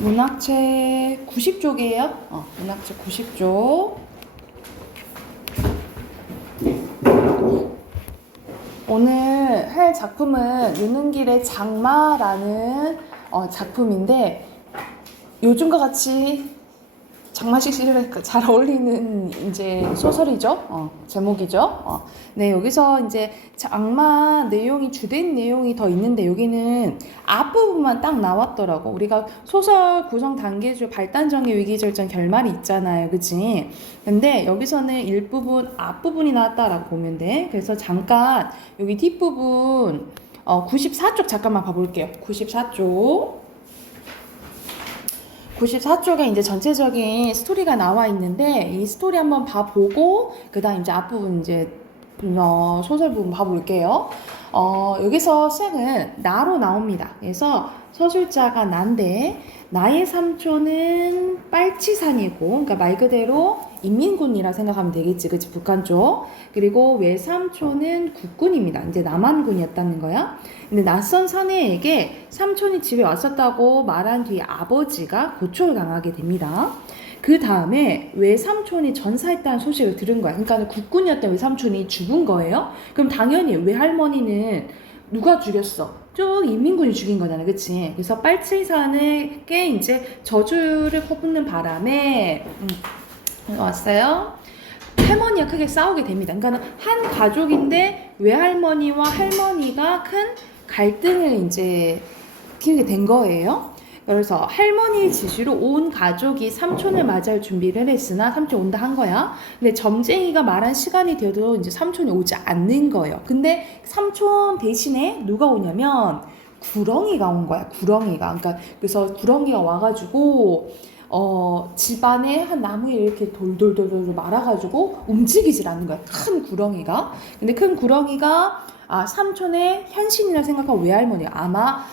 문학책 90쪽이에요. 문학책 90쪽. 오늘 할 작품은 윤은길의 장마라는 작품인데 요즘과 같이 장마식 시리즈에 잘 어울리는 이제 소설이죠. 제목이죠. 네, 여기서 이제 장마 내용이 주된 내용이 더 있는데 여기는 앞부분만 딱 나왔더라고. 우리가 소설 구성 단계주 발단정의 위기절정 결말이 있잖아요. 그치? 근데 여기서는 일부분 앞부분이 나왔다라고 보면 돼. 그래서 잠깐 여기 뒷부분 94쪽 잠깐만 봐볼게요. 94쪽에 이제 전체적인 스토리가 나와 있는데 이 스토리 한번 봐보고 그다음 이제 앞부분 이제 소설 부분 봐볼게요. 여기서 시작은 나로 나옵니다. 그래서 서술자가 난데 나의 삼촌은 빨치산이고, 그러니까 말 그대로 인민군이라 생각하면 되겠지, 그치? 북한 쪽. 그리고 외삼촌은 국군입니다. 이제 남한군이었다는 거야. 근데 낯선 사내에게 삼촌이 집에 왔었다고 말한 뒤에 아버지가 고초를 당하게 됩니다. 그 다음에 외삼촌이 전사했다는 소식을 들은 거야. 그러니까 국군이었던 외삼촌이 죽은 거예요. 그럼 당연히 외할머니는 누가 죽였어? 쭉 인민군이 죽인 거잖아, 그치? 그래서 빨치산에게 이제 저주를 퍼붓는 바람에 왔어요. 할머니와 크게 싸우게 됩니다. 그러니까 한 가족인데 외할머니와 할머니가 큰 갈등을 이제 키우게 된 거예요. 그래서 할머니의 지시로 온 가족이 삼촌을 맞이할 준비를 했으나 삼촌 온다 한 거야. 근데 점쟁이가 말한 시간이 돼도 이제 삼촌이 오지 않는 거예요. 근데 삼촌 대신에 누가 오냐면 구렁이가 온 거야. 구렁이가. 그러니까 그래서 구렁이가 와가지고 집안에 한 나무에 이렇게 돌돌돌돌 말아가지고 움직이질 않는 거야. 큰 구렁이가. 근데 큰 구렁이가 삼촌의 현신이라 생각하고 외할머니가 아마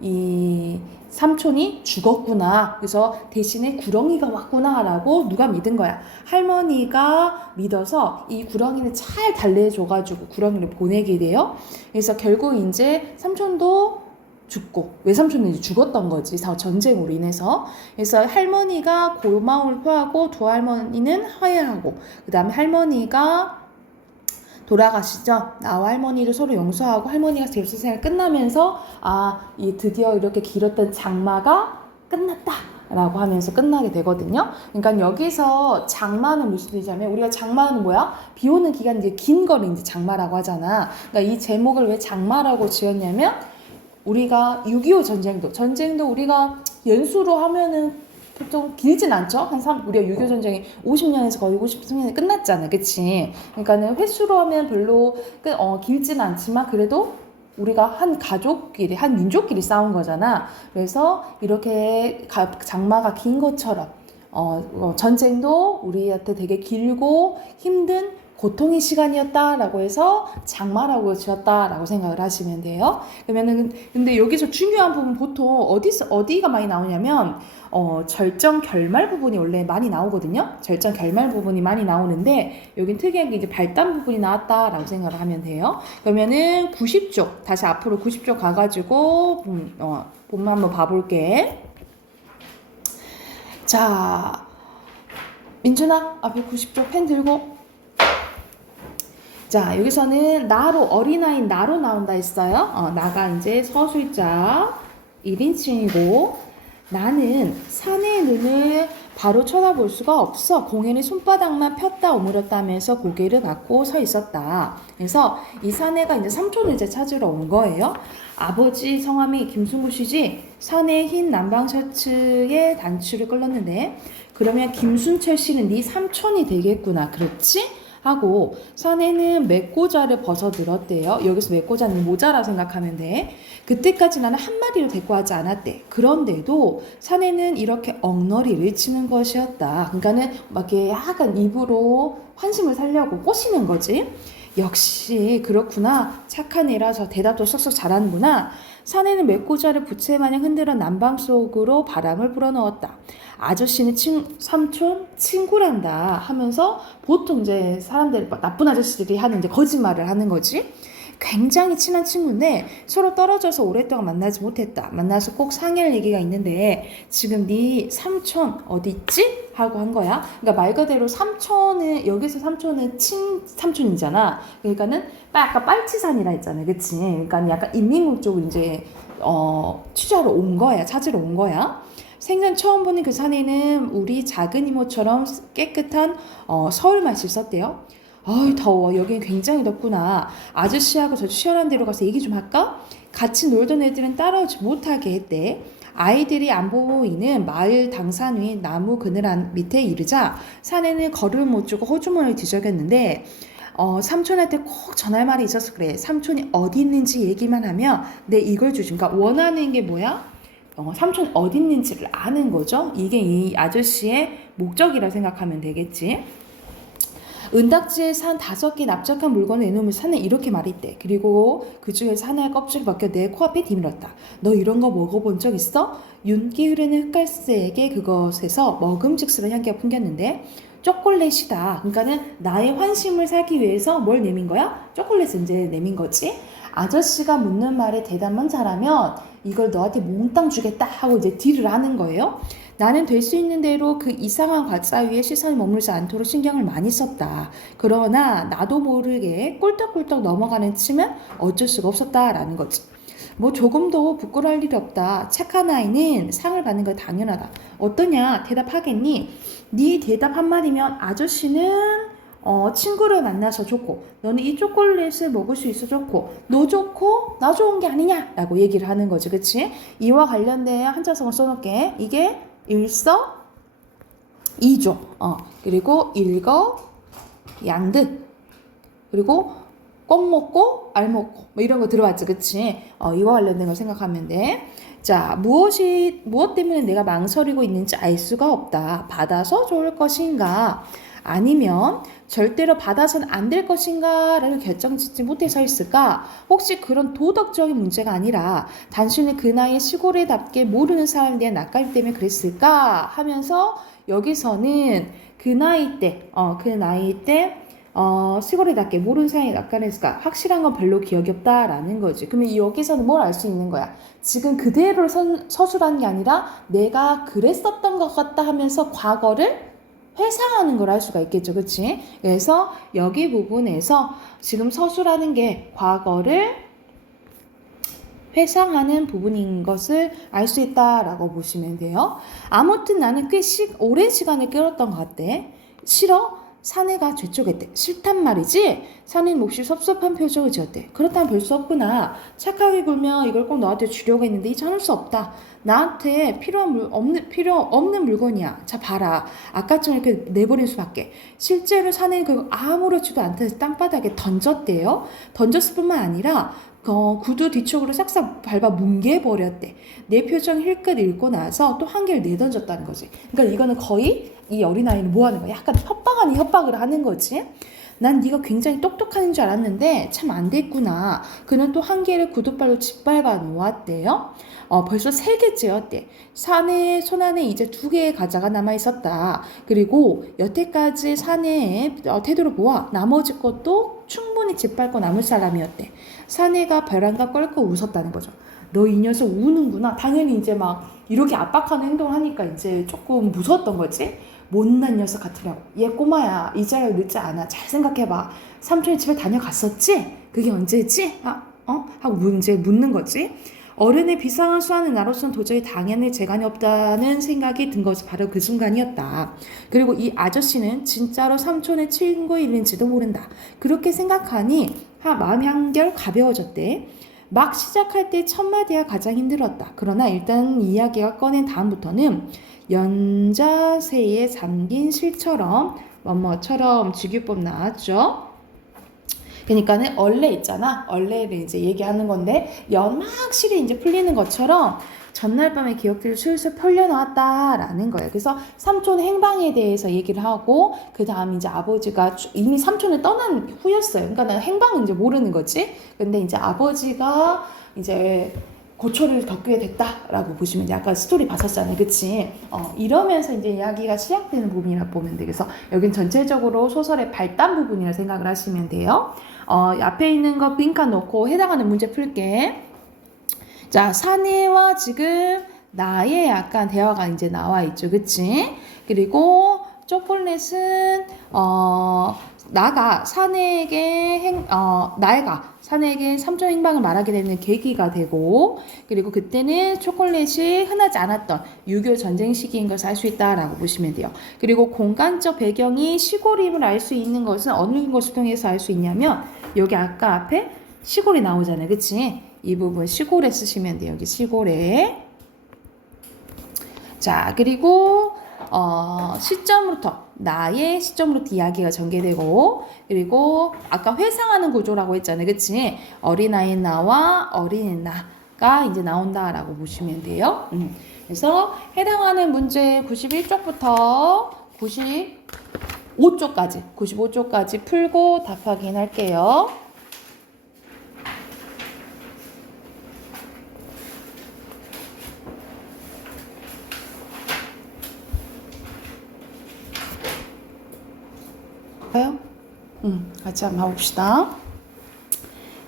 이 삼촌이 죽었구나. 그래서 대신에 구렁이가 왔구나라고 누가 믿은 거야. 할머니가 믿어서 이 구렁이를 잘 달래줘가지고 구렁이를 보내게 돼요. 그래서 결국 이제 삼촌도 죽고 외삼촌은 이제 죽었던 거지. 전쟁으로 인해서. 그래서 할머니가 고마움을 표하고 두 할머니는 화해하고 그 다음에 할머니가 돌아가시죠. 나와 할머니를 서로 용서하고 할머니가 제수생활 끝나면서 이 드디어 이렇게 길었던 장마가 끝났다 라고 하면서 끝나게 되거든요. 그러니까 여기서 장마는 무슨 뜻이냐면 우리가 장마는 뭐야? 비 오는 기간이 이제 긴 거를 이제 장마라고 하잖아. 그러니까 이 제목을 왜 장마라고 지었냐면 우리가 6.25 전쟁도 우리가 연수로 하면은 보통 길진 않죠? 우리가 6.25 전쟁이 50년에서 거의 53년에 끝났잖아. 그치? 그러니까는 횟수로 하면 별로 길진 않지만 그래도 우리가 한 가족끼리, 한 민족끼리 싸운 거잖아. 그래서 이렇게 장마가 긴 것처럼, 전쟁도 우리한테 되게 길고 힘든 고통의 시간이었다라고 해서 장마라고 지었다라고 생각을 하시면 돼요. 그러면은 근데 여기서 중요한 부분 보통 어디가 많이 나오냐면 절정 결말 부분이 원래 많이 나오거든요. 절정 결말 부분이 많이 나오는데 여긴 특이하게 이제 발단 부분이 나왔다라고 생각을 하면 돼요. 그러면은 90쪽 다시 앞으로 90쪽 가가지고 본문 한번 봐볼게. 자, 민준아 앞에 90쪽 펜 들고. 자, 여기서는 나로, 어린아이인 나로 나온다 했어요. 나가 이제 서술자 1인칭이고 나는 사내의 눈을 바로 쳐다볼 수가 없어. 공연의 손바닥만 폈다 오므렸다 하면서 고개를 받고 서 있었다. 그래서 이 사내가 이제 삼촌을 이제 찾으러 온 거예요. 아버지 성함이 김순구 씨지? 사내 흰 남방 셔츠에 단추를 끌었는데 그러면 김순철 씨는 네 삼촌이 되겠구나. 그렇지? 하고 사내는 맥고자를 벗어 들었대요. 여기서 맥고자는 모자라 생각하면 돼. 그때까지 나는 한 마리를 데리고 하지 않았대. 그런데도 사내는 이렇게 엉너리를 치는 것이었다. 그러니까는 막 이렇게 약간 입으로 환심을 살려고 꼬시는 거지. 역시 그렇구나. 착한 애라서 대답도 쏙쏙 잘하는구나. 사내는 맥고자를 부채마냥 흔들어 난방 속으로 바람을 불어넣었다. 아저씨는 삼촌 친구란다 하면서 보통 이제 사람들 나쁜 아저씨들이 하는 이제 거짓말을 하는 거지. 굉장히 친한 친구인데 서로 떨어져서 오랫동안 만나지 못했다. 만나서 꼭 상의할 얘기가 있는데 지금 네 삼촌 어디 있지? 하고 한 거야. 그러니까 말 그대로 삼촌은 여기서 삼촌은 친삼촌이잖아. 그러니까는 아까 빨치산이라 했잖아. 그치? 그러니까 약간 인민군 쪽으로 이제 취재하러 온 거야. 찾으러 온 거야. 생전 처음 보는 그 산에는 우리 작은 이모처럼 깨끗한 서울 맛이 있었대요. 어이 더워. 여긴 굉장히 덥구나. 아저씨하고 저 시원한 데로 가서 얘기 좀 할까? 같이 놀던 애들은 따라오지 못하게 했대. 아이들이 안 보이는 마을 당산 위 나무 그늘 밑에 이르자 산에는 걸음을 못 주고 호주머니를 뒤적였는데 삼촌한테 꼭 전할 말이 있어서 그래. 삼촌이 어디 있는지 얘기만 하면 내 이걸 주지. 그러니까 원하는 게 뭐야? 삼촌이 어디 있는지를 아는 거죠. 이게 이 아저씨의 목적이라 생각하면 되겠지. 은닥지에 산 5개 납작한 물건을 내놓으면 산에 이렇게 말했대. 그리고 그 중에서 하나의 껍질을 벗겨 내 코앞에 디밀었다. 너 이런 거 먹어본 적 있어? 윤기 흐르는 흑갈색의 그것에서 먹음직스러운 향기가 풍겼는데 초콜릿이다. 그러니까는 나의 환심을 사기 위해서 뭘 내민 거야? 초콜릿을 이제 내민 거지. 아저씨가 묻는 말에 대답만 잘하면 이걸 너한테 몽땅 주겠다 하고 이제 딜을 하는 거예요. 나는 될 수 있는 대로 그 이상한 과자 위에 시선이 머물지 않도록 신경을 많이 썼다. 그러나 나도 모르게 꿀떡꿀떡 넘어가는 치면 어쩔 수가 없었다라는 거지. 뭐 조금도 부끄러울 일이 없다. 착한 아이는 상을 받는 거 당연하다. 어떠냐? 대답하겠니? 네 대답 한마디면 아저씨는 친구를 만나서 좋고 너는 이 초콜릿을 먹을 수 있어 좋고 너 좋고 나 좋은 게 아니냐 라고 얘기를 하는 거지. 그치? 이와 관련된 한자성을 써놓을게. 이게 일석이조 그리고 일거양득 그리고 껌 먹고 알 먹고 뭐 이런 거 들어봤지. 그치? 이와 관련된 걸 생각하면 돼. 자, 무엇 때문에 내가 망설이고 있는지 알 수가 없다. 받아서 좋을 것인가 아니면 절대로 받아서는 안 될 것인가 라는 결정짓지 못해서 있을까? 혹시 그런 도덕적인 문제가 아니라 단순히 그 나이에 시골에답게 모르는 사람에 대한 낯가림 때문에 그랬을까? 하면서 여기서는 그 나이 때 시골에답게 모르는 사람이 낯가림했을까? 확실한 건 별로 기억이 없다라는 거지. 그러면 여기서는 뭘 알 수 있는 거야? 지금 그대로 서술하는 게 아니라 내가 그랬었던 것 같다 하면서 과거를 회상하는 걸 할 수가 있겠죠. 그치? 그래서 여기 부분에서 지금 서술하는 게 과거를 회상하는 부분인 것을 알 수 있다라고 보시면 돼요. 아무튼 나는 꽤 오랜 시간을 끌었던 것 같대. 싫어? 사내가 죄촉했대. 싫단 말이지? 사내는 몹시 섭섭한 표정을 지었대. 그렇다면 별 수 없구나. 착하게 굴면 이걸 꼭 너한테 주려고 했는데 참을 수 없다. 나한테 필요 없는 물건이야. 자 봐라. 아까처럼 이렇게 내버릴 수밖에. 실제로 사내는 그거 아무렇지도 않다해서 땅바닥에 던졌대요. 던졌을 뿐만 아니라 구두 뒤쪽으로 싹싹 밟아 뭉개버렸대. 내 표정 힐끗 읽고 나서 또 한 개를 내던졌다는 거지. 그러니까 이거는 거의 이 어린아이는 뭐 하는 거야? 약간 협박 아닌 협박을 하는 거지. 난 네가 굉장히 똑똑한 줄 알았는데 참 안 됐구나. 그는 또 한 개를 구두발로 짓밟아 놓았대요. 벌써 3개째였대. 손 안에 이제 2개의 과자가 남아있었다. 그리고 여태까지 사내의 태도를 보아 나머지 것도 충분히 짓밟고 남을 사람이었대. 사내가 벼랑과 껄껄 웃었다는 거죠. 너 이 녀석 우는구나. 당연히 이제 막 이렇게 압박하는 행동을 하니까 이제 조금 무서웠던 거지. 못난 녀석 같으라고. 얘 꼬마야. 이 자리가 늦지 않아. 잘 생각해봐. 삼촌이 집에 다녀갔었지? 그게 언제지? 하고 이제 묻는 거지. 어른의 비상을 수하는 나로서는 도저히 당연히 재간이 없다는 생각이 든 것이 바로 그 순간이었다. 그리고 이 아저씨는 진짜로 삼촌의 친구일는지도 모른다. 그렇게 생각하니 마음이 한결 가벼워졌대. 막 시작할 때 첫 마디가 가장 힘들었다. 그러나 일단 이야기가 꺼낸 다음부터는 연자세에 잠긴 실처럼 뭐처럼 직유법 나왔죠. 그러니까는 얼레 있잖아. 얼레를 이제 얘기하는 건데 확실히 이제 풀리는 것처럼 전날 밤의 기억들이 술술 풀려나왔다라는 거예요. 그래서 삼촌 행방에 대해서 얘기를 하고 그 다음 이제 아버지가 이미 삼촌을 떠난 후였어요. 그러니까 난 행방은 이제 모르는 거지. 근데 이제 아버지가 이제 고초를 겪게 됐다라고 보시면 돼. 아까 스토리 봤었잖아요. 그치? 이러면서 이제 이야기가 시작되는 부분이라 보면 돼. 그래서 여긴 전체적으로 소설의 발단 부분이라 생각을 하시면 돼요. 앞에 있는 거 빈칸 넣고 해당하는 문제 풀게. 자, 사내와 지금 나의 약간 대화가 이제 나와 있죠. 그치? 그리고 초콜릿은 나가 사내에게 삼촌 행방을 말하게 되는 계기가 되고, 그리고 그때는 초콜릿이 흔하지 않았던 6.25 전쟁 시기인 것을 알 수 있다라고 보시면 돼요. 그리고 공간적 배경이 시골임을 알 수 있는 것은 어느 것을 통해서 알 수 있냐면, 여기 아까 앞에 시골이 나오잖아요. 그치? 이 부분 시골에 쓰시면 돼요. 여기 시골에. 자, 그리고 나의 시점으로부터 이야기가 전개되고, 그리고 아까 회상하는 구조라고 했잖아요. 그치? 어린아이인 나와 어린이 나가 이제 나온다라고 보시면 돼요. 그래서 해당하는 문제 91쪽부터 95쪽까지 풀고 답 확인할게요. 같이 한번 가봅시다.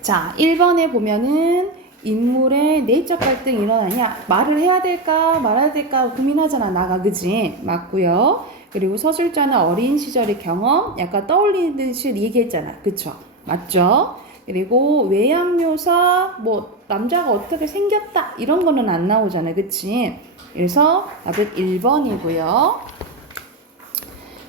자, 1번에 보면은 인물의 내적 갈등이 일어나냐, 말을 해야 될까 말아야 될까 고민하잖아 나가. 그지? 맞고요. 그리고 서술자는 어린 시절의 경험 약간 떠올리듯이 얘기했잖아. 그쵸? 맞죠? 그리고 외양묘사 뭐 남자가 어떻게 생겼다 이런 거는 안 나오잖아. 그치? 그래서 답은 1번이고요.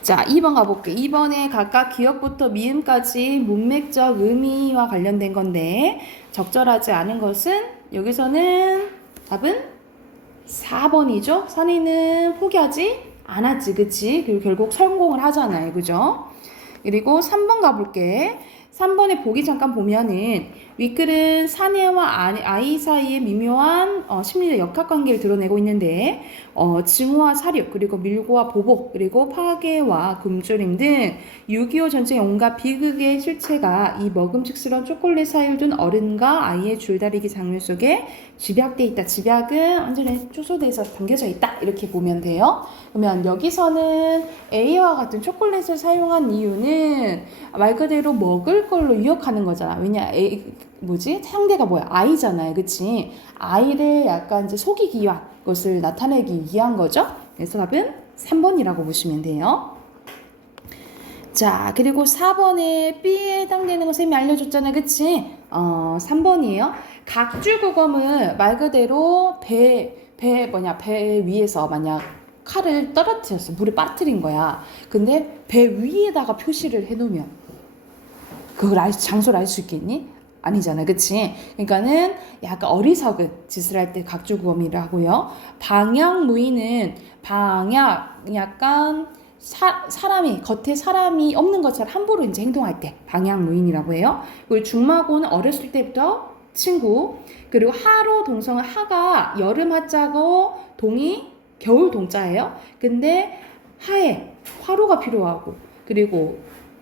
자, 2번 가볼게. 2번에 각각 기역부터 미음까지 문맥적 의미와 관련된 건데, 적절하지 않은 것은 여기서는 답은 4번이죠. 선의는 포기하지 않았지. 그치? 그리고 결국 성공을 하잖아요. 그죠? 그리고 3번 가볼게. 3번에 보기 잠깐 보면은 윗글은 사내와 아이 사이의 미묘한 심리적 역학관계를 드러내고 있는데, 증오와 사륙, 그리고 밀고와 보복, 그리고 파괴와 굶주림 등 6.25 전쟁의 온갖 비극의 실체가 이 먹음직스러운 초콜릿 사이를 둔 어른과 아이의 줄다리기 장면 속에 집약돼 있다. 집약은 완전히 초소돼서 담겨져 있다. 이렇게 보면 돼요. 그러면 여기서는 A와 같은 초콜릿을 사용한 이유는 말 그대로 먹을 걸로 유혹하는 거잖아. 왜냐, 상대가 뭐야? 아이잖아요. 그치? 아이를 약간 이제 속이기 위한 것을 나타내기 위한 거죠. 그래서 답은 3번이라고 보시면 돼요. 자, 그리고 4번에 B에 해당되는 거 쌤이 알려줬잖아요. 그치? 3번이에요. 각주구검은 말 그대로 배 위에서 만약 칼을 떨어뜨렸어. 물에 빠뜨린 거야. 근데 배 위에다가 표시를 해놓으면 그걸 장소를 알 수 있겠니? 아니잖아. 그치? 그러니까는 약간 어리석은 짓을 할 때 각주구검이라 하고요. 방향무의는 약간 겉에 사람이 없는 것처럼 함부로 이제 행동할 때 방향무인이라고 해요. 그리고 중마고는 어렸을 때부터 친구. 그리고 하로 동성은 하가 여름 하자고 동이 겨울 동자예요. 근데 하에 화로가 필요하고, 그리고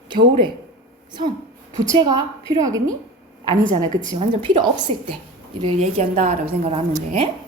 겨울에 부채가 필요하겠니? 아니잖아. 그치? 완전 필요 없을 때 이를 얘기한다라고 생각을 하는데.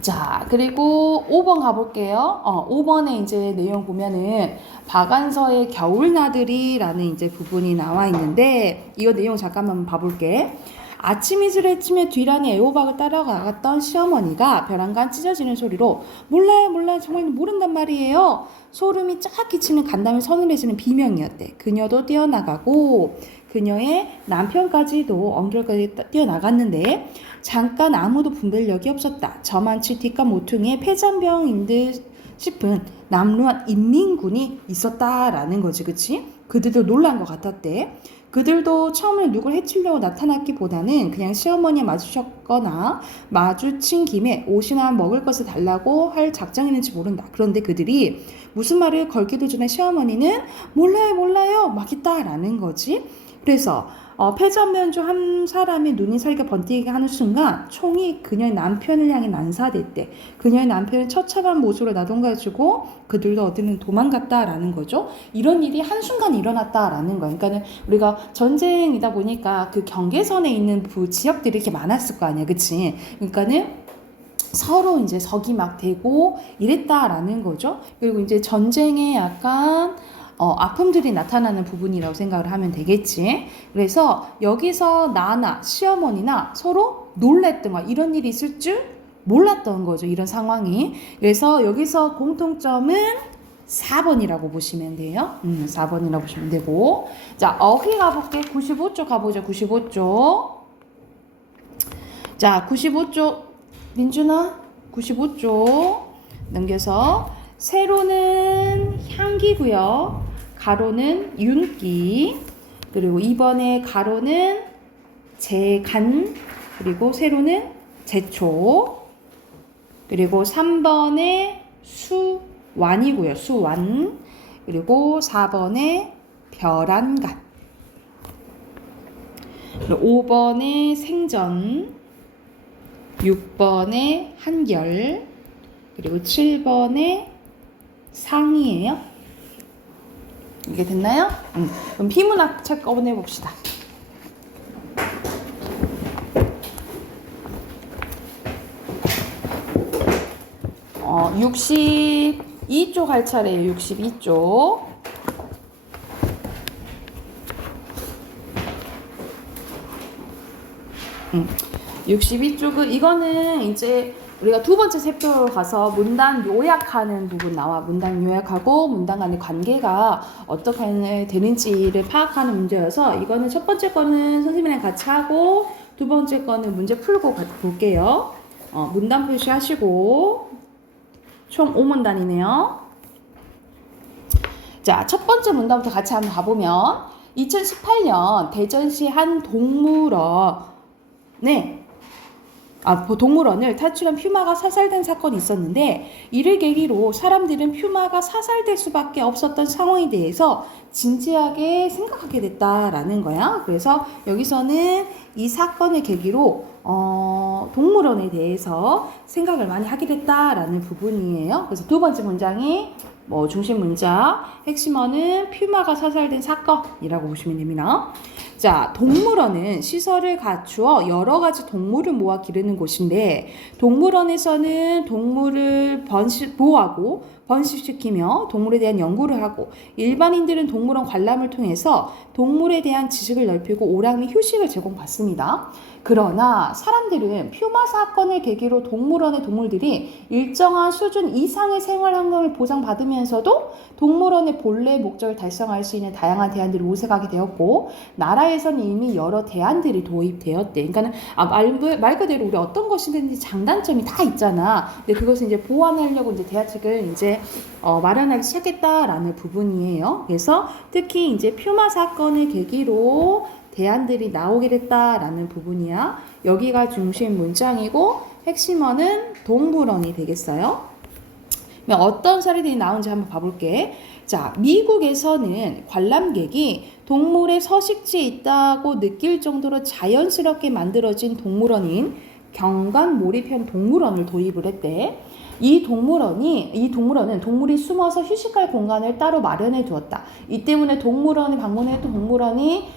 자, 그리고 5번 가볼게요. 5번에 이제 내용 보면은 박안서의 겨울나들이라는 이제 부분이 나와 있는데, 이거 내용 잠깐만 봐볼게. 아침 이슬을 헤치며 뒤란이 애호박을 따라가갔던 시어머니가 벼랑간 찢어지는 소리로 몰라요 정말 모른단 말이에요. 소름이 쫙 끼치는 간담을 서늘해지는 비명이었대. 그녀도 뛰어나가고 그녀의 남편까지도 언결까지 뛰어나갔는데 잠깐 아무도 분별력이 없었다. 저만치 뒷감 모퉁이에 폐잔병인 듯 싶은 남루한 인민군이 있었다라는 거지. 그치? 그들도 놀란 것 같았대. 그들도 처음에 누굴 해치려고 나타났기보다는 그냥 시어머니에 마주쳤거나 마주친 김에 옷이나 먹을 것을 달라고 할 작정이었는지 모른다. 그런데 그들이 무슨 말을 걸기도 전에 시어머니는 몰라요 막 있다라는 거지. 그래서 패전면조 한 사람의 눈이 살게 번뜩이게 하는 순간 총이 그녀의 남편을 향해 난사됐대. 그녀의 남편은 처참한 모습으로 나동가지고 그들도 어디는 도망갔다라는 거죠. 이런 일이 한순간 일어났다라는 거예요. 그러니까는 우리가 전쟁이다 보니까 그 경계선에 있는 그 지역들이 이렇게 많았을 거 아니야, 그치? 그러니까는 서로 이제 적이 막 되고 이랬다라는 거죠. 그리고 이제 전쟁에 약간 아픔들이 나타나는 부분이라고 생각을 하면 되겠지. 그래서 여기서 나나 시어머니나 서로 놀랬던 거야. 이런 일이 있을 줄 몰랐던 거죠. 이런 상황이. 그래서 여기서 공통점은 4번이라고 보시면 돼요. 4번이라고 보시면 되고. 자, 어휘 가볼게. 95쪽 가보자. 95쪽. 자, 95쪽. 민준아, 95쪽. 넘겨서. 세로는 향기고요. 가로는 윤기, 그리고 2번에 가로는 재간, 그리고 세로는 제초, 그리고 3번에 수완이고요. 수완, 그리고 4번에 별안간, 그리고 5번에 생전, 6번에 한결, 그리고 7번에 상이에요. 이게 됐나요? 그럼 비문학 책 꺼내봅시다. 62쪽 할 차례예요. 62쪽. 62쪽은 이거는 이제 우리가 두 번째 세표로 가서 문단 요약하는 부분 나와. 문단 요약하고 문단 간의 관계가 어떻게 되는지를 파악하는 문제여서 이거는 첫 번째 거는 선생님이랑 같이 하고 두 번째 거는 문제 풀고 볼게요. 문단 표시하시고 총 5문단이네요. 자, 첫 번째 문단부터 같이 한번 가보면 2018년 대전시 한 동물원을 탈출한 퓨마가 사살된 사건이 있었는데 이를 계기로 사람들은 퓨마가 사살될 수밖에 없었던 상황에 대해서 진지하게 생각하게 됐다라는 거야. 그래서 여기서는 이 사건을 계기로 동물원에 대해서 생각을 많이 하게 됐다라는 부분이에요. 그래서 두 번째 문장이 중심 문장, 핵심어는 퓨마가 사살된 사건이라고 보시면 됩니다. 자, 동물원은 시설을 갖추어 여러 가지 동물을 모아 기르는 곳인데 동물원에서는 동물을 보호하고 번식시키며 동물에 대한 연구를 하고 일반인들은 동물원 관람을 통해서 동물에 대한 지식을 넓히고 오락 및 휴식을 제공받습니다. 그러나 사람들은 퓨마 사건을 계기로 동물원의 동물들이 일정한 수준 이상의 생활 환경을 보장받으면서도 동물원의 본래 목적을 달성할 수 있는 다양한 대안들을 모색하게 되었고 나라에서는 이미 여러 대안들이 도입되었대. 그러니까는 말 그대로 우리 어떤 것이든지 장단점이 다 있잖아. 근데 그것을 이제 보완하려고 이제 대안책을 이제 마련하기 시작했다라는 부분이에요. 그래서 특히 이제 퓨마 사건을 계기로 대안들이 나오게 됐다라는 부분이야. 여기가 중심 문장이고 핵심어는 동물원이 되겠어요. 어떤 사례들이 나오는지 한번 봐볼게. 자, 미국에서는 관람객이 동물의 서식지에 있다고 느낄 정도로 자연스럽게 만들어진 동물원인 경관 몰입형 동물원을 도입을 했대. 이 동물원은 동물이 숨어서 휴식할 공간을 따로 마련해 두었다. 이 때문에 동물원에 방문해도 동물원에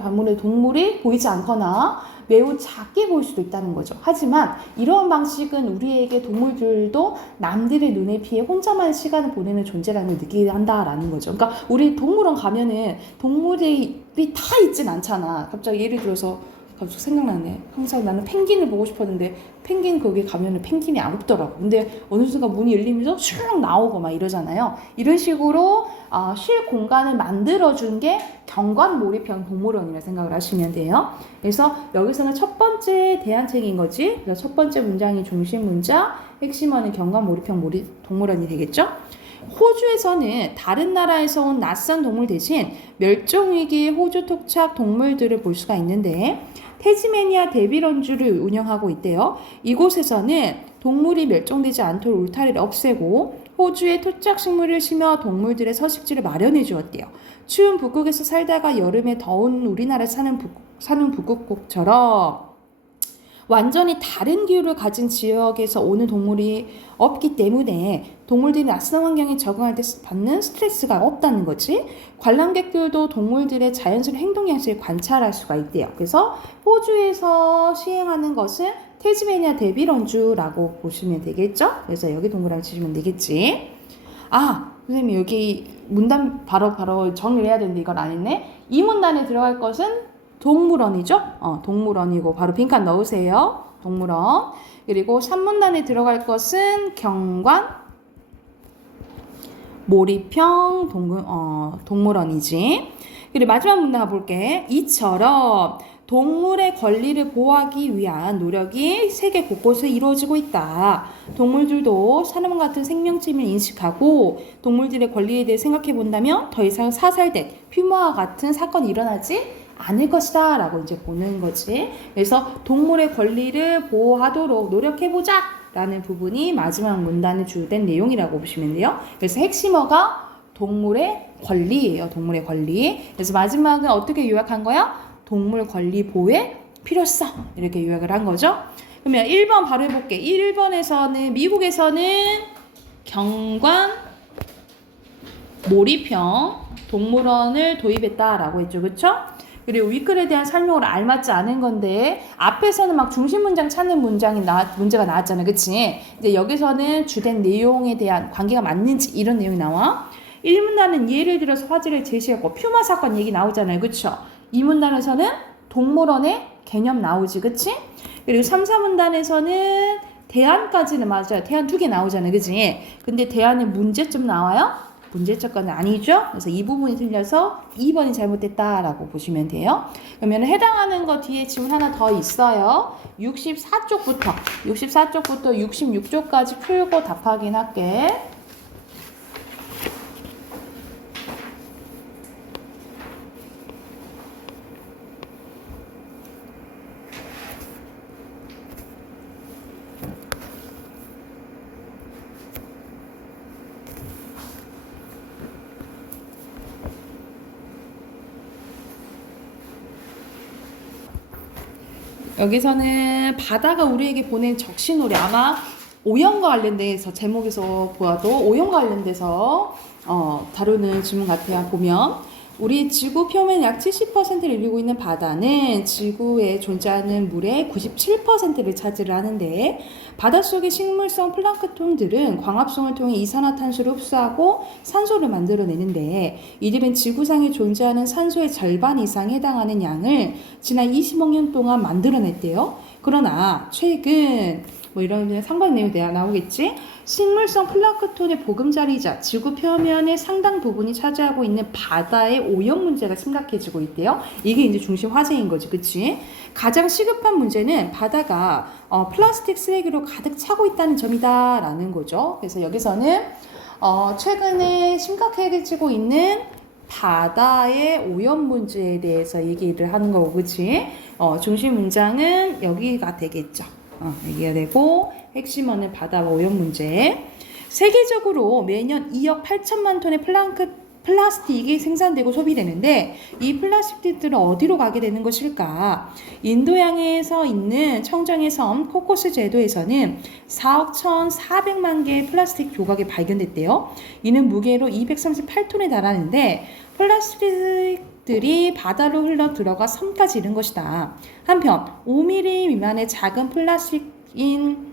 방문해도 동물이 보이지 않거나 매우 작게 보일 수도 있다는 거죠. 하지만 이러한 방식은 우리에게 동물들도 남들의 눈에 피해 혼자만 시간을 보내는 존재라는 걸 느끼게 한다라는 거죠. 그러니까 우리 동물원 가면은 동물이 다 있진 않잖아. 갑자기 예를 들어서 생각나네. 항상 나는 펭귄을 보고 싶었는데 펭귄 거기 가면은 펭귄이 안 없더라고. 근데 어느 순간 문이 열리면서 슈락 나오고 막 이러잖아요. 이런 식으로 쉴 공간을 만들어준 게 경관 몰입형 동물원이라 생각을 하시면 돼요. 그래서 여기서는 첫 번째 대안책인 거지. 그래서 첫 번째 문장이 중심 문장, 핵심어는 경관 몰입형 동물원이 되겠죠. 호주에서는 다른 나라에서 온 낯선 동물 대신 멸종위기의 호주 토착 동물들을 볼 수가 있는데 태즈메니아 데빌런주를 운영하고 있대요. 이곳에서는 동물이 멸종되지 않도록 울타리를 없애고 호주에 토착 식물을 심어 동물들의 서식지를 마련해 주었대요. 추운 북극에서 살다가 여름에 더운 우리나라에 사는 북극곰처럼 완전히 다른 기후를 가진 지역에서 오는 동물이 없기 때문에 동물들이 낯선 환경에 적응할 때 받는 스트레스가 없다는 거지. 관람객들도 동물들의 자연스러운 행동 양식을 관찰할 수가 있대요. 그래서 호주에서 시행하는 것은 태즈메니아 데빌런주라고 보시면 되겠죠. 그래서 여기 동그라미 치시면 되겠지. 선생님 여기 문단 바로 정리를 해야 되는데 이걸 안 했네. 이 문단에 들어갈 것은 동물원이죠? 동물원이고 바로 빈칸 넣으세요. 동물원. 그리고 3문단에 들어갈 것은 경관, 몰입형 동물원이지. 그리고 마지막 문단 가볼게. 이처럼 동물의 권리를 보호하기 위한 노력이 세계 곳곳에 이루어지고 있다. 동물들도 사람과 같은 생명체임을 인식하고 동물들의 권리에 대해 생각해 본다면 더 이상 사살된 퓨마와 같은 사건이 일어나지 않을 것이다 라고 이제 보는 거지. 그래서 동물의 권리를 보호하도록 노력해보자 라는 부분이 마지막 문단에 주된 내용이라고 보시면 돼요. 그래서 핵심어가 동물의 권리예요. 동물의 권리. 그래서 마지막은 어떻게 요약한 거야? 동물 권리 보호의 필요성 이렇게 요약을 한 거죠. 그러면 1번 바로 해볼게. 1번에서는 미국에서는 경관 몰입형 동물원을 도입했다라고 했죠. 그쵸? 그리고 위클에 대한 설명으로 알맞지 않은 건데 앞에서는 막 중심 문장 찾는 문제가 나왔잖아요. 그치? 이제 여기서는 주된 내용에 대한 관계가 맞는지 이런 내용이 나와. 1문단은 예를 들어서 화제를 제시했고 퓨마 사건 얘기 나오잖아요. 그쵸? 2문단에서는 동물원의 개념 나오지. 그치? 그리고 3, 4문단에서는 대안까지는 맞아요. 대안 2개 나오잖아요. 그치? 근데 대안에 문제점 나와요? 문제점까지는 아니죠. 그래서 이 부분이 틀려서 2번이 잘못됐다라고 보시면 돼요. 그러면 해당하는 거 뒤에 질문 하나 더 있어요. 64쪽부터 66쪽까지 풀고 답하긴 할게. 여기서는 바다가 우리에게 보낸 적신호래. 아마 오염과 관련돼서 제목에서 보아도 오염과 관련돼서 다루는 질문 같아요. 보면 우리 지구 표면 약 70%를 이루고 있는 바다는 지구에 존재하는 물의 97%를 차지를 하는데 바닷속의 식물성 플랑크톤들은 광합성을 통해 이산화탄소를 흡수하고 산소를 만들어내는데 이들은 지구상에 존재하는 산소의 절반 이상에 해당하는 양을 지난 20억 년 동안 만들어냈대요. 그러나 최근 이런 상반 내용이 나오겠지? 식물성 플랑크톤의 보금자리이자 지구 표면의 상당 부분이 차지하고 있는 바다의 오염 문제가 심각해지고 있대요. 이게 이제 중심 화제인 거지, 그치? 가장 시급한 문제는 바다가 플라스틱 쓰레기로 가득 차고 있다는 점이다 라는 거죠. 그래서 여기서는 최근에 심각해지고 있는 바다의 오염 문제에 대해서 얘기를 하는 거고, 그치? 중심 문장은 여기가 되겠죠. 얘기가 되고 핵심어는 바다 오염 문제. 세계적으로 매년 2억 8천만 톤의 플라스틱이 생산되고 소비되는데 이 플라스틱들은 어디로 가게 되는 것일까? 인도양에서 있는 청정의 섬 코코스 제도에서는 4억 1,400만 개의 플라스틱 조각이 발견됐대요. 이는 무게로 238톤에 달하는데 플라스틱들이 바다로 흘러 들어가 섬까지 이른 것이다. 한편 5mm 미만의 작은 플라스틱인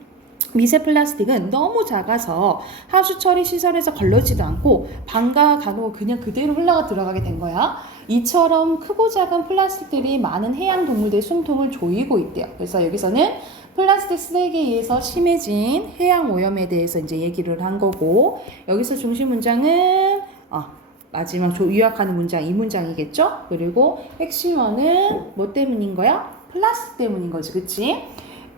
미세 플라스틱은 너무 작아서 하수 처리 시설에서 걸러지도 않고 방과 간혹 그냥 그대로 흘러가 들어가게 된 거야. 이처럼 크고 작은 플라스틱들이 많은 해양 동물들의 숨통을 조이고 있대요. 그래서 여기서는 플라스틱 쓰레기에 의해서 심해진 해양 오염에 대해서 이제 얘기를 한 거고, 여기서 중심 문장은 마지막 요약하는 문장 이 문장이겠죠? 그리고 핵심어는 뭐 때문인 거야? 플라스틱 때문인 거지, 그치?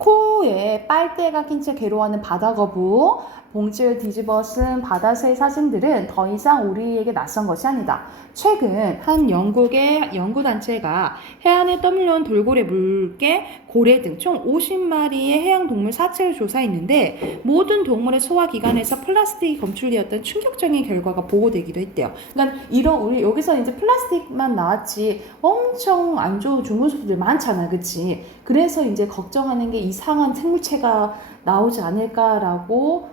코에 빨대가 낀 채 괴로워하는 바다거북, 봉지를 뒤집어 쓴 바다새의 사진들은 더 이상 우리에게 낯선 것이 아니다. 최근 한 영국의 연구단체가 해안에 떠밀려온 돌고래, 물개, 고래 등 총 50마리의 해양동물 사체를 조사했는데 모든 동물의 소화기관에서 플라스틱이 검출되었던 충격적인 결과가 보고되기도 했대요. 그러니까 우리 여기서 이제 플라스틱만 나왔지 엄청 안 좋은 중금속들 많잖아, 그치? 그래서 이제 걱정하는 게 이상한 생물체가 나오지 않을까라고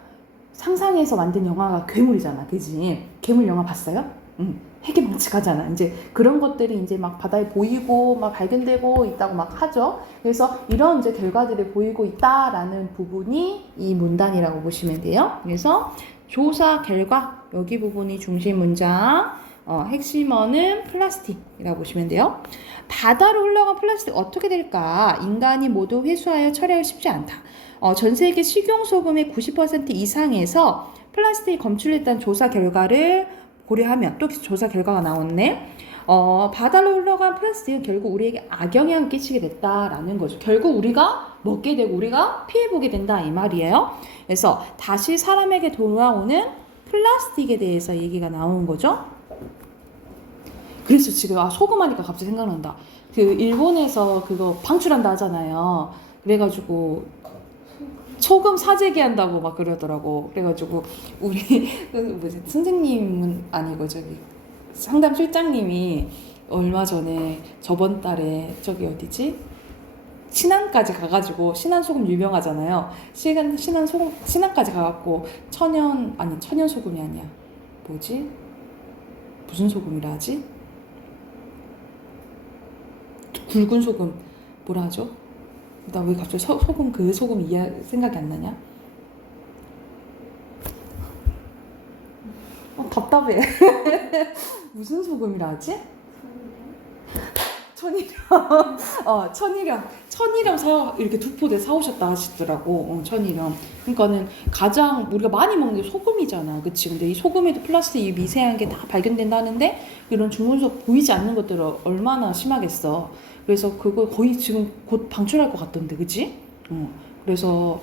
상상해서 만든 영화가 괴물이잖아, 그지? 괴물 영화 봤어요? 응. 핵이 망측하잖아. 이제 그런 것들이 이제 막 바다에 보이고 막 발견되고 있다고 막 하죠. 그래서 이런 이제 결과들이 보이고 있다라는 부분이 이 문단이라고 보시면 돼요. 그래서 조사 결과 여기 부분이 중심 문장. 핵심어는 플라스틱이라고 보시면 돼요. 바다로 흘러간 플라스틱 어떻게 될까? 인간이 모두 회수하여 처리하기 쉽지 않다. 전 세계 식용소금의 90% 이상에서 플라스틱이 검출됐다는 조사 결과를 고려하면 또 조사 결과가 나왔네. 바다로 흘러간 플라스틱은 결국 우리에게 악영향을 끼치게 됐다라는 거죠. 결국 우리가 먹게 되고 우리가 피해보게 된다 이 말이에요. 그래서 다시 사람에게 돌아오는 플라스틱에 대해서 얘기가 나오는 거죠. 그래서 지금 소금 하니까 갑자기 생각난다. 그 일본에서 그거 방출한다 하잖아요. 그래가지고 소금 사재기 한다고 막 그러더라고. 그래가지고 우리 선생님은 아니고 저기 상담 실장님이 얼마 전에 저번 달에 저기 어디지? 신안까지 가가지고 신안 소금 유명하잖아요. 신안까지 가갖고 천연 소금이 아니야. 뭐지? 무슨 소금이라 하지? 굵은 소금 뭐라 하죠? 나 왜 갑자기 소금 그 소금 생각이 안 나냐? 답답해. 무슨 소금이라 하지? 천일염 이렇게 두 포대 사오셨다 하시더라고. 천일염. 그러니까는 가장 우리가 많이 먹는 게 소금이잖아, 그치? 근데 이 소금에도 플라스틱이 미세한 게 다 발견된다는데 이런 중금속 보이지 않는 것들은 얼마나 심하겠어. 그래서 그거 거의 지금 곧 방출할 것 같던데, 그치? 그래서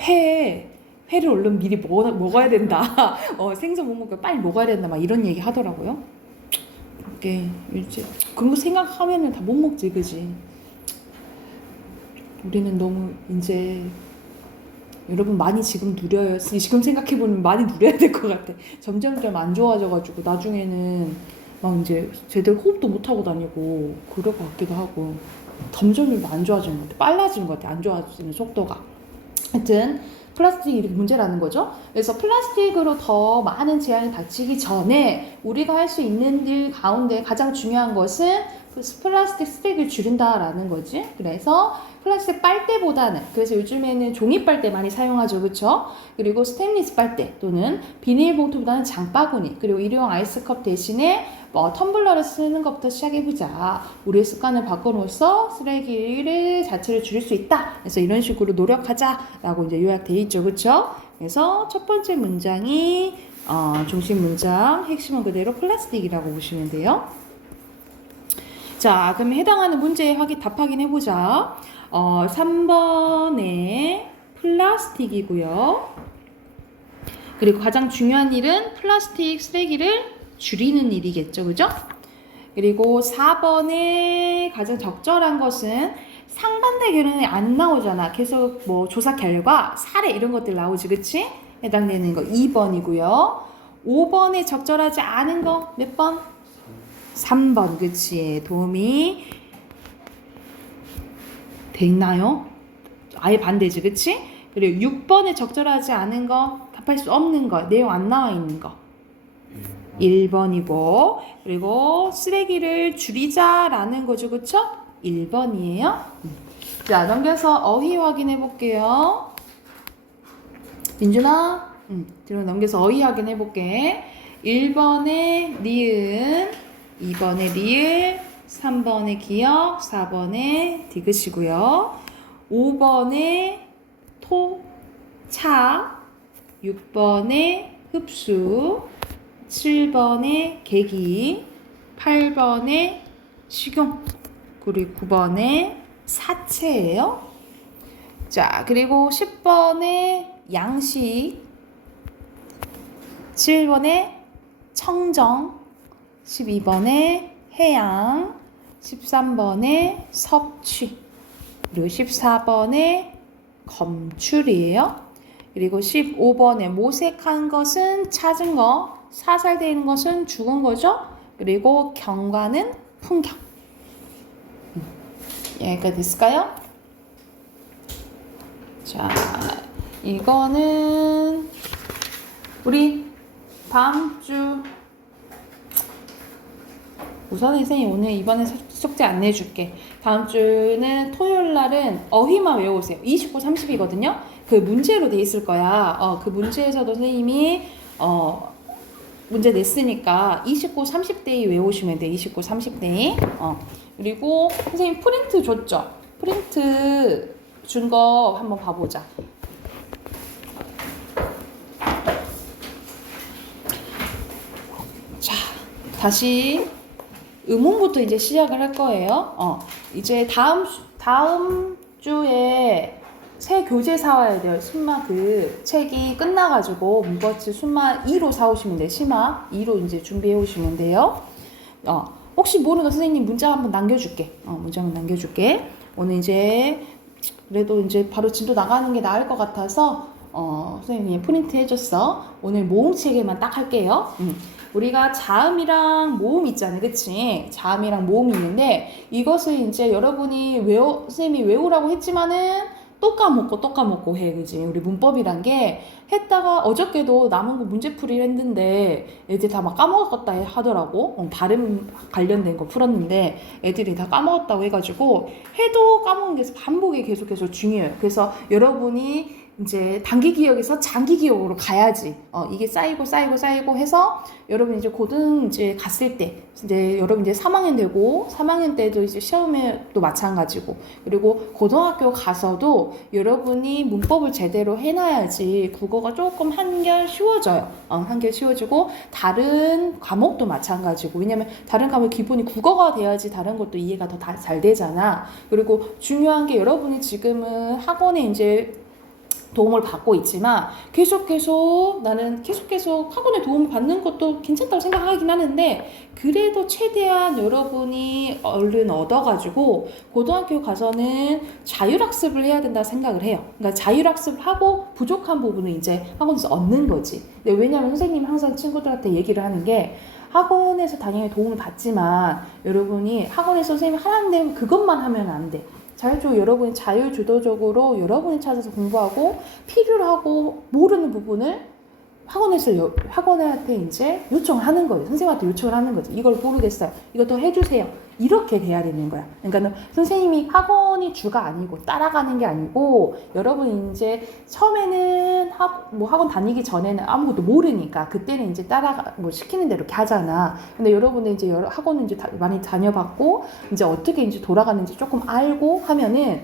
회를 얼른 미리 먹어야 된다. 생선 못 먹으니까 빨리 먹어야 된다. 막 이런 얘기 하더라고요. 이게 이제 그런 거 생각하면은 다 못 먹지, 그지? 우리는 너무 이제 여러분 많이 지금 누려요. 지금 생각해보면 많이 누려야 될 것 같아. 점점점 안 좋아져가지고 나중에는 막 이제 제대로 호흡도 못 하고 다니고 그럴 것 같기도 하고 점점 안 좋아지는 것 같아. 빨라지는 것 같아. 안 좋아지는 속도가. 하여튼 플라스틱이 이렇게 문제라는 거죠. 그래서 플라스틱으로 더 많은 재앙이 닥치기 전에 우리가 할 수 있는 일 가운데 가장 중요한 것은 플라스틱 쓰레기를 줄인다라는 거지. 그래서 플라스틱 빨대보다는 그래서 요즘에는 종이 빨대 많이 사용하죠, 그렇죠? 그리고 스테인리스 빨대 또는 비닐봉투보다는 장바구니 그리고 일회용 아이스컵 대신에 텀블러를 쓰는 것부터 시작해보자. 우리의 습관을 바꿔놓어서 쓰레기를 자체를 줄일 수 있다. 그래서 이런 식으로 노력하자라고 이제 요약되어 있죠, 그렇죠? 그래서 첫 번째 문장이 중심 문장 핵심은 그대로 플라스틱이라고 보시면 돼요. 자, 그럼 해당하는 문제에 답 확인해보자. 3번에 플라스틱이고요. 그리고 가장 중요한 일은 플라스틱 쓰레기를 줄이는 일이겠죠, 그죠? 그리고 4번에 가장 적절한 것은 상반대 결론이 안 나오잖아. 계속 뭐 조사 결과, 사례 이런 것들 나오지, 그치? 해당되는 거 2번이고요. 5번에 적절하지 않은 거 몇 번? 3번, 그치? 도움이 됐나요? 아예 반대지, 그치? 그리고 6번에 적절하지 않은 거, 답할 수 없는 거, 내용 안 나와 있는 거 1번이고, 그리고 쓰레기를 줄이자라는 거죠, 그쵸? 1번이에요. 자, 넘겨서 어휘 확인해 볼게요. 민준아, 뒤로 넘겨서 어휘 확인해 볼게. 1번에 니은, 2번에 리을, 3번에 기역, 4번에 디귿이고요. 5번에 토, 차, 6번에 흡수, 7번에 계기, 8번에 식용, 그리고 9번에 사체예요. 자, 그리고 10번에 양식, 11번에 청정, 12번에 해양, 13번에 섭취, 그리고 14번에 검출이에요. 그리고 15번에 모색한 것은 찾은 거, 사살되어 있는 것은 죽은 거죠. 그리고 경관은 풍경. 여기까지 됐을까요? 자, 이거는 우리 다음 주 우선 선생님 오늘 이번에 숙제 안 내줄게. 다음 주는 토요일 날은 어휘만 외우세요. 29, 30이거든요. 그 문제로 돼 있을 거야. 그 문제에서도 선생님이 문제 냈으니까 29, 30대 외우시면 돼. 29, 30대. 그리고 선생님 프린트 줬죠? 프린트 준 거 한번 봐보자. 자, 다시 의문부터 이제 시작을 할 거예요. 이제 다음 주에 새 교재 사와야 돼요. 신마 그 책이 끝나가지고 문버츠 순마 2로 사오시면 돼요. 심화 2로 이제 준비해 오시면 돼요. 혹시 모르니까 선생님 문자 한번 남겨줄게. 문자 한번 남겨줄게. 오늘 이제 그래도 이제 바로 진도 나가는 게 나을 것 같아서 선생님이 프린트 해줬어. 오늘 모음체계만 딱 할게요. 우리가 자음이랑 모음 있잖아요. 그치? 자음이랑 모음이 있는데 이것을 이제 여러분이 선생님이 외우라고 했지만은 또 까먹고 해. 그지? 우리 문법이란 게 했다가 어저께도 남은 거 문제풀이를 했는데 애들 다 막 까먹었다 하더라고. 발음 관련된 거 풀었는데 애들이 다 까먹었다고 해가지고 해도 까먹은 게 반복이 계속해서 중요해요. 그래서 여러분이 이제 단기 기억에서 장기 기억으로 가야지. 이게 쌓이고 해서 여러분 이제 고등 이제 갔을 때 이제 여러분 이제 3학년 되고 3학년 때도 이제 시험에 또 마찬가지고 그리고 고등학교 가서도 여러분이 문법을 제대로 해놔야지 국어가 조금 한결 쉬워져요. 한결 쉬워지고 다른 과목도 마찬가지고 왜냐면 다른 과목 기본이 국어가 돼야지 다른 것도 이해가 더 잘 되잖아. 그리고 중요한 게 여러분이 지금은 학원에 이제 도움을 받고 있지만 나는 계속 학원의 도움을 받는 것도 괜찮다고 생각하긴 하는데 그래도 최대한 여러분이 얼른 얻어가지고 고등학교 가서는 자율학습을 해야 된다 생각을 해요. 그러니까 자율학습을 하고 부족한 부분을 이제 학원에서 얻는 거지. 근데 왜냐면 선생님이 항상 친구들한테 얘기를 하는 게 학원에서 당연히 도움을 받지만 여러분이 학원에서 선생님이 하라는 그것만 하면 안 돼. 여러분이 자율주도적으로 여러분이 찾아서 공부하고 필요로 하고 모르는 부분을 학원한테 이제 요청을 하는 거예요. 선생님한테 요청을 하는 거죠. 이걸 모르겠어요. 이거 더 해주세요. 이렇게 돼야 되는 거야. 그러니까 선생님이 학원이 주가 아니고 따라가는 게 아니고 여러분이 이제 처음에는 학원 다니기 전에는 아무것도 모르니까 그때는 이제 시키는 대로 이렇게 하잖아. 근데 여러분은 이제 학원은 이제 많이 다녀봤고 이제 어떻게 이제 돌아가는지 조금 알고 하면은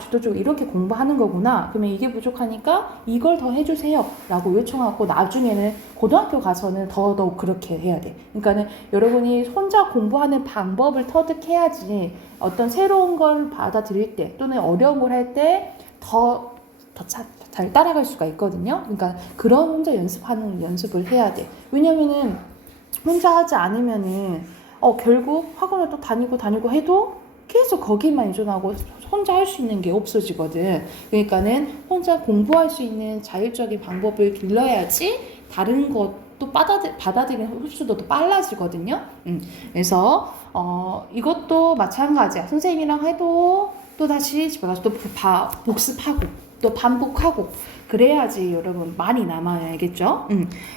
주도적으로 이렇게 공부하는 거구나. 그러면 이게 부족하니까 이걸 더 해주세요. 라고 요청하고 나중에는 고등학교 가서는 더더욱 그렇게 해야 돼. 그러니까는 여러분이 혼자 공부하는 방법을 터득해야지 어떤 새로운 걸 받아들일 때 또는 어려운 걸 할 때 더 잘 따라갈 수가 있거든요. 그러니까 그런 혼자 연습을 해야 돼. 왜냐면은 혼자 하지 않으면은 결국 학원을 또 다니고 해도 계속 거기만 의존하고 혼자 할 수 있는 게 없어지거든. 그러니까는 혼자 공부할 수 있는 자율적인 방법을 길러야지 다른 것도 받아들이는 흡수도 더 빨라지거든요. 그래서 이것도 마찬가지야. 선생님이랑 해도 또 다시 집에 가서 또 복습하고 또 반복하고 그래야지 여러분 많이 남아요. 알겠죠?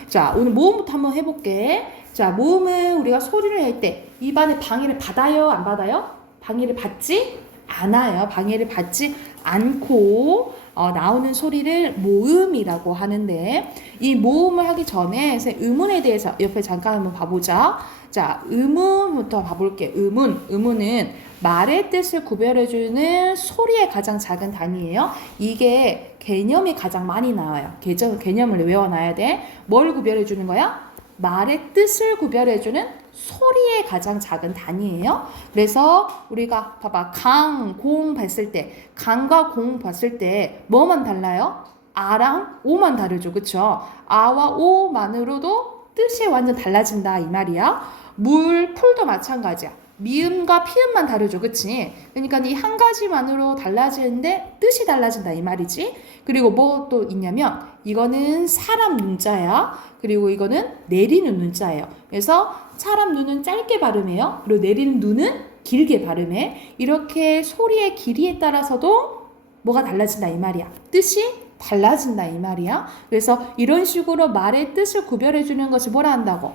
자, 오늘 모음부터 한번 해볼게. 자, 모음은 우리가 소리를 할 때 입안에 방해를 받아요? 안 받아요? 방해를 받지 않아요. 방해를 받지 않고 나오는 소리를 모음이라고 하는데 이 모음을 하기 전에 의문에 대해서 옆에 잠깐 한번 봐보자. 자, 의문부터 봐볼게. 의문은 말의 뜻을 구별해주는 소리의 가장 작은 단위예요. 이게 개념이 가장 많이 나와요. 개념을 외워놔야 돼. 뭘 구별해주는 거야? 말의 뜻을 구별해주는 소리의 가장 작은 단위예요. 그래서 우리가 봐봐. 강, 공 봤을 때, 강과 공 봤을 때 뭐만 달라요? 아랑 오만 다르죠. 그쵸? 아와 오만으로도 뜻이 완전 달라진다 이 말이야. 물, 풀도 마찬가지야. 미음과 피음만 다르죠. 그치? 그러니까 이 한 가지만으로 달라지는데 뜻이 달라진다 이 말이지. 그리고 뭐 또 있냐면 이거는 사람 눈자야. 그리고 이거는 내리는 눈자예요. 그래서 사람 눈은 짧게 발음해요. 그리고 내리는 눈은 길게 발음해. 이렇게 소리의 길이에 따라서도 뭐가 달라진다 이 말이야. 뜻이 달라진다 이 말이야. 그래서 이런 식으로 말의 뜻을 구별해 주는 것을 뭐라 한다고?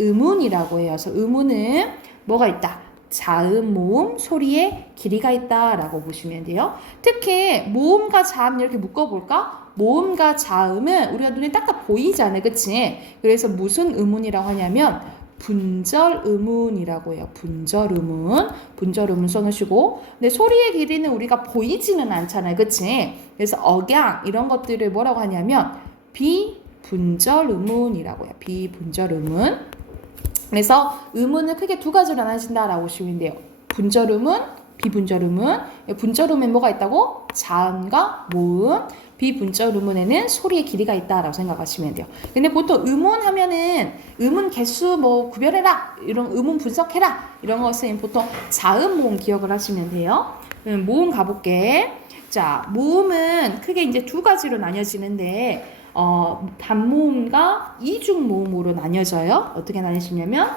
음운이라고 해요. 그래서 음운은 뭐가 있다? 자음, 모음, 소리의 길이가 있다라고 보시면 돼요. 특히 모음과 자음 이렇게 묶어볼까? 모음과 자음은 우리가 눈에 딱 보이잖아요. 그치? 그래서 무슨 음운이라고 하냐면 분절 음운이라고 해요. 분절 음운. 분절 음운 써놓으시고. 근데 소리의 길이는 우리가 보이지는 않잖아요. 그치? 그래서 억양 이런 것들을 뭐라고 하냐면 비분절 음운이라고 해요. 비분절 음운. 그래서 음운을 크게 두 가지로 나눠진다라고 보시면 돼요. 분절 음운, 비분절 음운. 분절 음운에 뭐가 있다고? 자음과 모음. 비분절 음운에는 소리의 길이가 있다라고 생각하시면 돼요. 근데 보통 음운 하면은 음운 개수 뭐 구별해라, 이런 음운 분석해라 이런 것은 보통 자음 모음 기억을 하시면 돼요. 모음 가볼게. 자, 모음은 크게 이제 두 가지로 나뉘어지는데 단모음과 이중모음으로 나뉘어져요. 어떻게 나뉘시냐면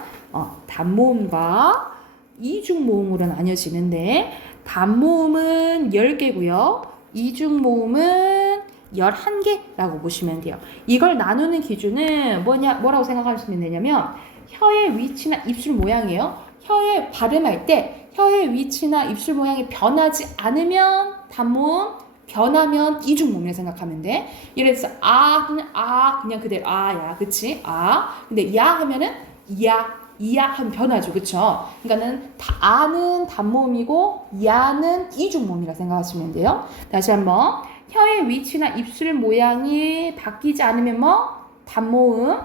단모음과 이중모음으로 나뉘어지는데 단모음은 10개고요. 이중모음은 11개라고 보시면 돼요. 이걸 나누는 기준은 뭐라고 생각하시면 되냐면 혀의 위치나 입술 모양이에요. 혀에 발음할 때 혀의 위치나 입술 모양이 변하지 않으면 단모음, 변하면 이중모음이라고 생각하면 돼. 예를 들어서 그냥 그대로 아야, 그치? 근데 야 하면은 이야 하면 변하죠, 그쵸? 그러니까는 아는 단모음이고 야는 이중모음이라 생각하시면 돼요. 다시 한번 혀의 위치나 입술 모양이 바뀌지 않으면 단모음,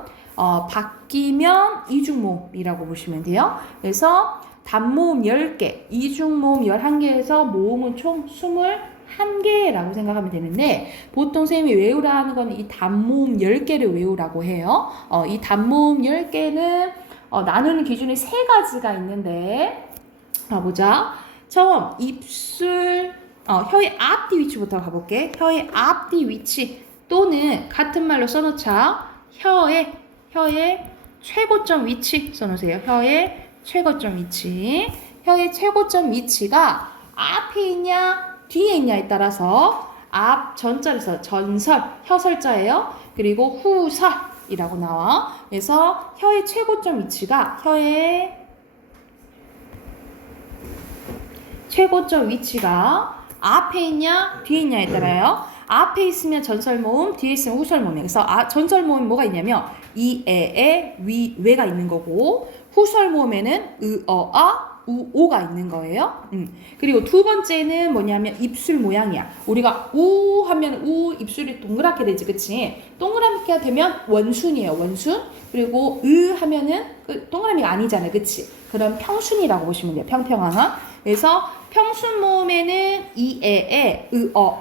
바뀌면 이중모음이라고 보시면 돼요. 그래서 단모음 10개, 이중모음 11개에서 모음은 총 21개라고 생각하면 되는데 보통 선생님이 외우라 하는 건 이 단모음 10개를 외우라고 해요. 이 단모음 10개는 나누는 기준이 3가지가 있는데 가보자. 처음 입술 혀의 앞뒤 위치부터 가볼게. 혀의 앞뒤 위치 또는 같은 말로 써놓자. 혀의 최고점 위치 써놓으세요. 혀의 최고점 위치. 혀의 최고점 위치가 앞에 있냐 뒤에 있냐에 따라서 앞 전절에서 전설 혀설자예요. 그리고 후설이라고 나와. 그래서 혀의 최고점 위치가 앞에 있냐 뒤에 있냐에 따라요. 앞에 있으면 전설모음, 뒤에 있으면 후설모음이에요. 그래서 전설모음이 뭐가 있냐면 이, 에, 위, 외가 있는 거고 후설모음에는 우오가 있는 거예요. 그리고 두 번째는 뭐냐면 입술 모양이야. 우리가 우 하면 우 입술이 동그랗게 되지, 그치? 동그랗게 되면 원순이에요, 원순. 그리고 하면은 동그라미가 아니잖아요, 그치? 그럼 평순이라고 보시면 돼요, 평평한. 그래서 평순 모음에는 이에에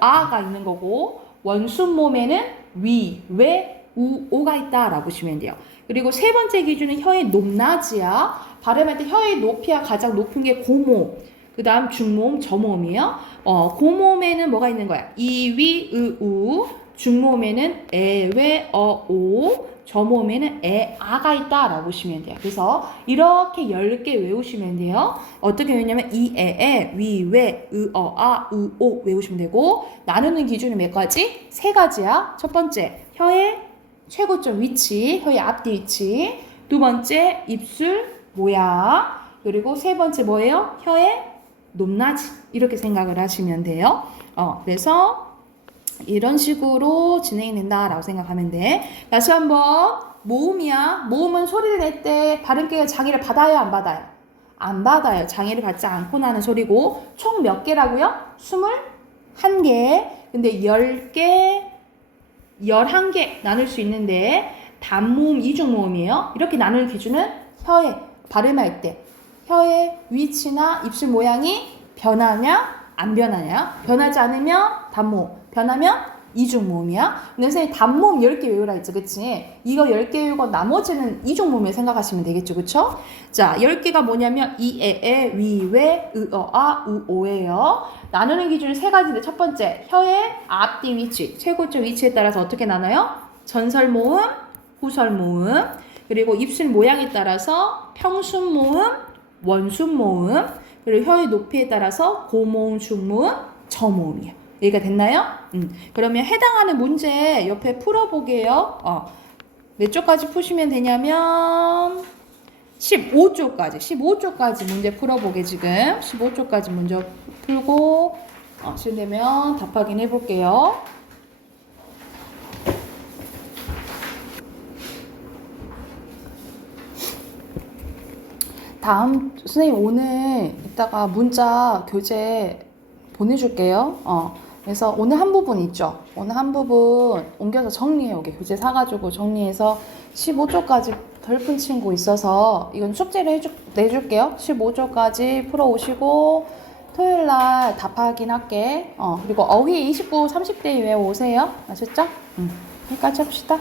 아가 있는 거고 원순 모음에는 위, 외, 오가 있다라고 보시면 돼요. 그리고 세 번째 기준은 혀의 높낮이야. 발음할 때 혀의 높이가 가장 높은 게 고모음, 그 다음 중모음, 저모음이에요. 고모음에는 뭐가 있는 거야? 이, 위, 우. 중모음에는 에, 웨, 오. 저모음에는 에, 아가 있다라고 보시면 돼요. 그래서 이렇게 10개 외우시면 돼요. 어떻게 외우냐면 이, 에, 위, 웨, 오 외우시면 되고 나누는 기준은 몇 가지? 3가지야. 첫 번째, 혀의 최고점 위치, 혀의 앞뒤 위치. 두 번째, 입술 모양. 그리고 세 번째 뭐예요? 혀의 높낮이. 이렇게 생각을 하시면 돼요. 그래서 이런 식으로 진행이 된다라고 생각하면 돼. 다시 한번 모음이야. 모음은 소리를 낼 때 발음기가 장애를 받아요, 안 받아요? 안 받아요. 장애를 받지 않고 나는 소리고 총 몇 개라고요? 21개. 근데 10개, 11개 나눌 수 있는데 단모음, 이중모음이에요. 이렇게 나눌 기준은 혀의 발음할 때 혀의 위치나 입술 모양이 변하냐 안 변하냐? 변하지 않으면 단모음, 변하면 이중모음이야. 근데 선생님 단모음 10개 외우라 했죠, 그치? 이거 10개 외우고 나머지는 이중모음에 생각하시면 되겠죠, 그쵸? 자, 10개가 뭐냐면 이, 에, 위, 웨, 으, 아, 우, 오예요. 나누는 기준이 세 가지인데 첫 번째, 혀의 앞뒤 위치, 최고점 위치에 따라서 어떻게 나눠요? 전설모음, 후설모음, 그리고 입술 모양에 따라서 평순모음, 원순모음, 그리고 혀의 높이에 따라서 고모음, 중모음, 저모음이에요. 이해가 됐나요? 그러면 해당하는 문제 옆에 풀어보게요. 몇 쪽까지 푸시면 되냐면 15쪽까지 문제 풀어보게 지금 15쪽까지 문제 풀고 시간 되면 답 확인해 볼게요. 다음 선생님 오늘 이따가 문자 교재 보내줄게요. 그래서 오늘 한 부분 있죠. 오늘 한 부분 옮겨서 정리해 오게. 교재 사가지고 정리해서 15쪽까지 덜 푼 친구 있어서 이건 숙제를 내줄게요. 15쪽까지 풀어오시고 토요일날 답 확인할게. 그리고 어휘 29, 30대 이외에 오세요. 아셨죠? 여기까지 합시다.